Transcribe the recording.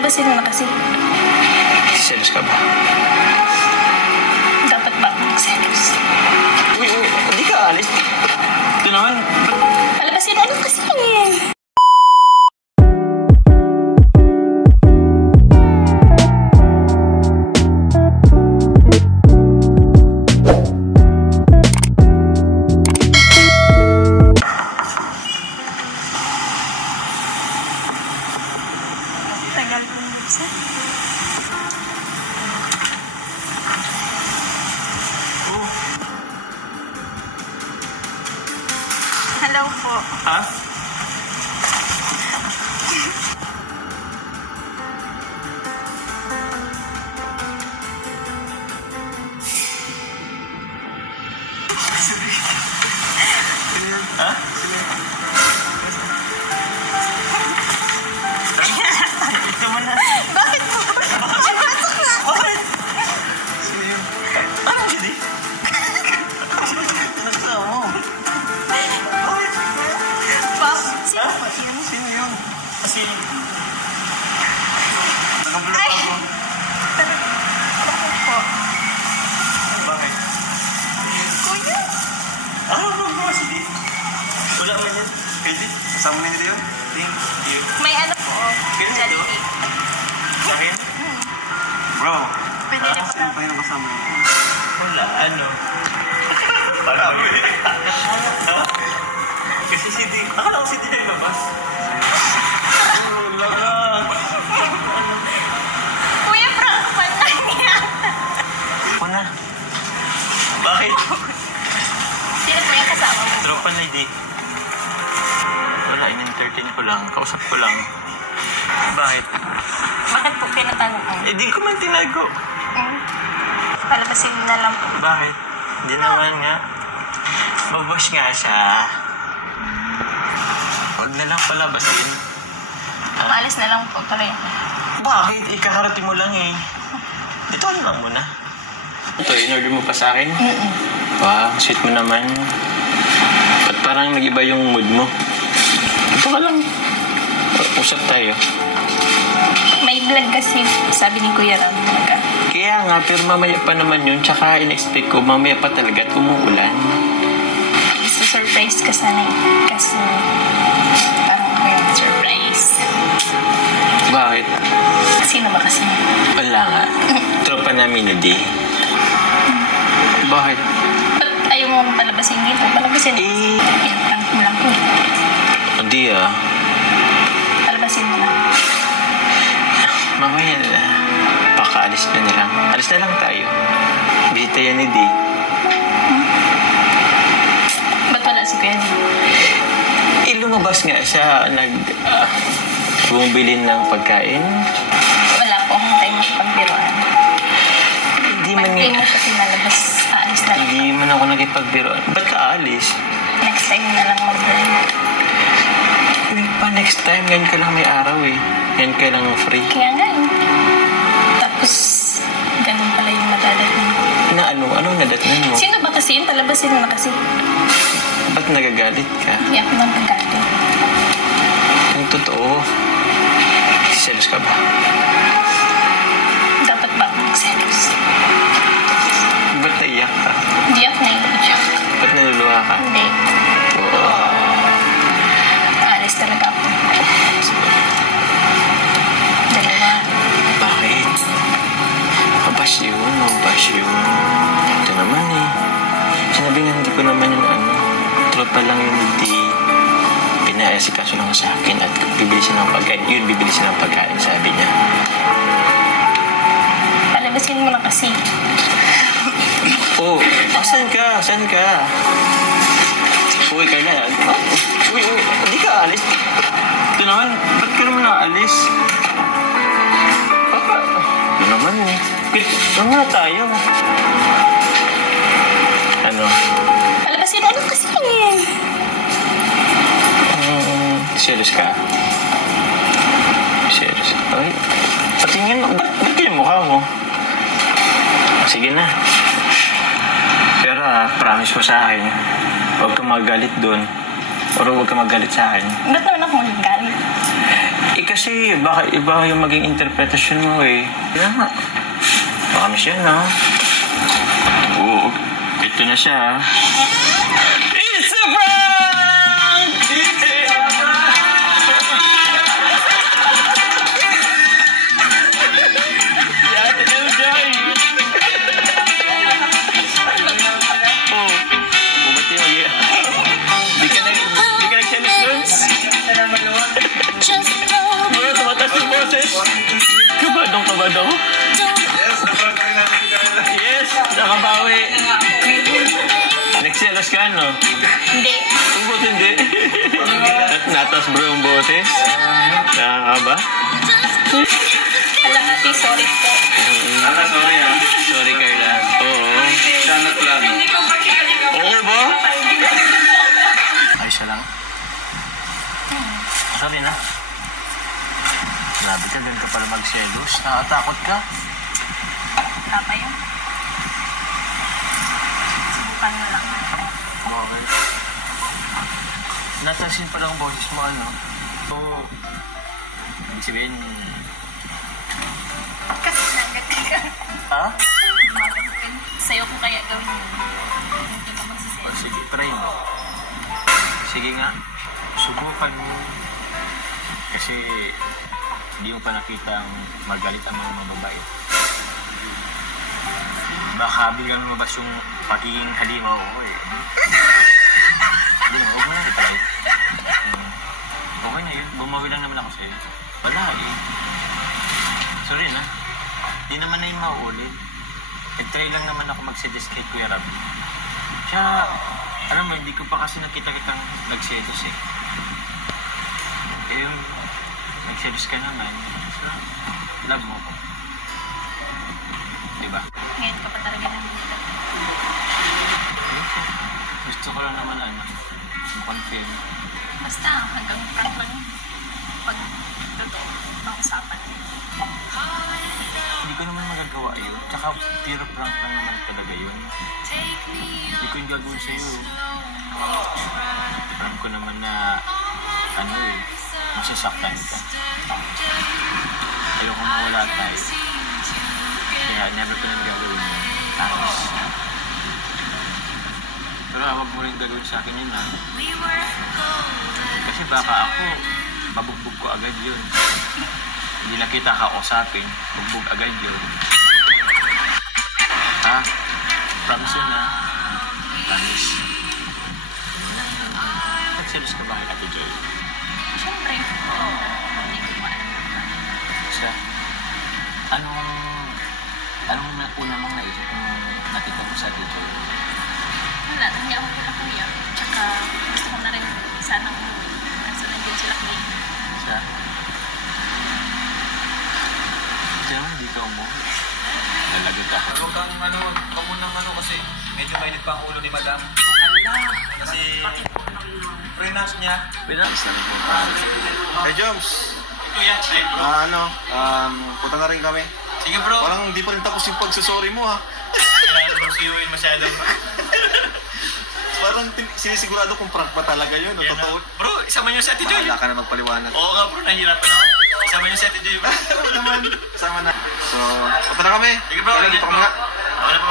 Palabasin mo na kasi. Selos ka ba? Dapat ba akong selos? Uy, hindi ka alis. Ito naman. Palabasin mo na kasi. Tagal mo buksan. Hello po. Ha? Ha? Ito mo na. Bakit po? Bakit? Sino yun? Parang hindi. Nagsawa mo. Bakit? Sino po yun? Sino yun? Kasi... Nakablok Ay! ako. Bakit po? Bakit? Kuya? Ano ba kasi di? Wala man yan. Pwede? Kasama na nito yun? Thank you. May ano po. Pwede ito? Jollibee. Sa akin? Bro. Pwede rin po. Sino pa yung kasama niyo? Wala, ano? Parami. Ha? Kasi si Di. Akala ko si Di na labas. Wala ka. Kuya, prank pa na niya. Ako na. Bakit? Sino po yung kasama mo? Tropa na Di. Wala, in-entertain ko lang. Kausap ko lang. Bakit? Bakit po pinatanong ko? Eh, di ko man tinago. Palabasin mo na lang po. Bakit? Hindi naman nga. Mabush nga siya. Huwag na lang palabasin. Maalis na lang po tuloy. Bakit? Ikakarating mo lang eh. Dito ano lang muna. Ito, in-order mo pa sa akin? Wow, sweet mo naman. Ba't parang nag-iba yung mood mo? Ito ka lang. Usap tayo. May vlog kasi, sabi ni Kuya Ram talaga. Kaya nga, pero mamaya pa naman yun. Tsaka in-expect ko, mamaya pa talaga at umuulan. Gusto surprise ka sana eh. Kasi parang ako yung surprise. Bakit? Sino ba kasi? Wala nga. Tropa namin na di. Bakit? Ba't ayaw mo palabasin dito? Palabasin mo. Pinaprank mo lang po. Hindi ah. Palabasin mo na. Mamaya na. Pakaalis na lang. Alis na lang tayo. Bisita yan ni Di. Ba't wala si Kuya? Lumabas nga siya. Bumili ng pagkain. Wala po akong time pagbiruan. Hindi man Hindi mo nga. siya pinalabas. Aalis na lang. Hindi man ako nakipagbiroan. Ba't ka alis? Next time na lang mag-vlog. Hindi pa next time. Ngayon ka lang may araw eh. Ngayon ka lang free. Kaya nga eh. Tapos, ganun pala yung madadating ko. Na ano? Anong nadatnan mo? Sino ba kasi yun? Palabasin mo na kasi. Ba't nagagalit ka? Hindi ako nang nagalit. Ang totoo. Selos ka ba? Dapat ba akong selos? Ba't naiyak ka? Hindi ako naiiyak. Ba't naluluha ka? Hindi. Oo. Aalis talaga ako. Dalawa. Bakit? Mabash yun. Mabash yun. Ito naman eh. Sinabi nga hindi ko naman yung ano. Tropa lang yung hindi. Pinaasikaso lang sa akin at bibili siya ng pagkain. Yun, bibili siya ng pagkain, sabi niya. Palabasin mo na kasi. Oh, saan ka? Saan ka? Uwi ka na. Uy, hindi ka alis. Ito naman, ba't ka naman naalis? Papa, ito naman eh. Ano na tayo? Ano? Palabasin mo na kasi. Serious ka? Serious? Ay, patingin mo. Ba't yung mukha mo? Sige na. Pero promise mo sa akin, huwag kang magalit doon. Or huwag kang magalit sa akin. Ba't naman ako magagalit? Eh kasi baka iba yung maging interpretation mo eh. Kaya nga. Baka miss yan, no? Oo. Ito na siya. It's a prank! Yan, LJ! Oh. Bumati mo, yeah. Di ka nag-tennis dun? Bro, tumatas yung boses. Kabadong. Yes, nakabawi. Nagselos ka, no? Hindi. Ba't hindi? Natas bro yung boses. Nakakaba? Alam natin, sorry po. Sorry ah. Sorry, Carla. Oo. Sanat lang. Okay ba? Ayos ka lang? Sorry na. Grabe ka, ganun ka pala magselos. Nakatakot ka? Wala pa yun. Subukan mo lang. Okay. Natasin pa lang boses mo, ano? So, ibig sabihin, Kasi nagatin ka. ha? Magatin. Sa'yo ko kaya gawin yun. Hindi ka O, magsisip. sige, try mo. Sige nga, subukan mo. Kasi, hindi mo pa nakita ang magalit ang mga mababait. Baka biglang lumabas yung pagiging halimaw ko eh. Halimaw, huwag mo na kita eh. Okay na yun, bumawi lang naman ako sa'yo. Wala eh. Sorry na, di naman na yung mauulit. Nag-try lang naman ako mag-suggest kay Kuya Rab. Kaya, alam mo, hindi ko pa kasi nakita kitang nagselos eh. Eh yung nagselos ka naman, so, love mo ko. Diba? Ngayon ka pa talaga nandito. Gusto ko lang naman confirm. Basta hanggang prank lang yun. Pag totoo, pang-usapan. Hindi ko naman magagawa yun. Tsaka pure prank lang naman talaga yun. Hindi ko yung gagawin sa'yo. Prank ko naman na masasaktan ka. Ayoko mawala tayo. Kaya never ko nang gagawin yun. Tapos. Pero huwag mo rin gagawin sa akin yun, ha? Kasi baka ako, mabugbog ko agad yun. Hindi na kita kausapin, bugbog agad yun. Ha? Promise yun, ha? Promise. Nagselos ka ba kay Ate Joy? Siyempre. Hindi ko maalam. Siya? Anong una mong naisip kung nakita mo sa Ate Joy? Wala, hindi ako kita kuya. Tsaka gusto ko na rin sanang umuwi. Kaso nandun sila kuya. Siya? Siya naman, hindi ka umuwi. Nalagay ka. Huwag kang munang kasi medyo mainit pa ang ulo ni Madam. Kasi pre-announce niya. Pinaalis na rin po. Hey Joms, Kuya, punta na rin kami. sige bro. Parang hindi pa rin tapos yung pagsusorry mo ha. Kailangan mo siyuin masyado. Parang sinisigurado kung prank pa talaga yun. O totoo. Bro, isama niyo si Ate Joy. Bahala ka na magpaliwanag. Oo nga bro, nahihirapan ako. Isama niyo si Ate Joy bro. Oo naman, sama na. So, punta na kami. Sige bro, Kailan ingat dito po. kami nga. Wala po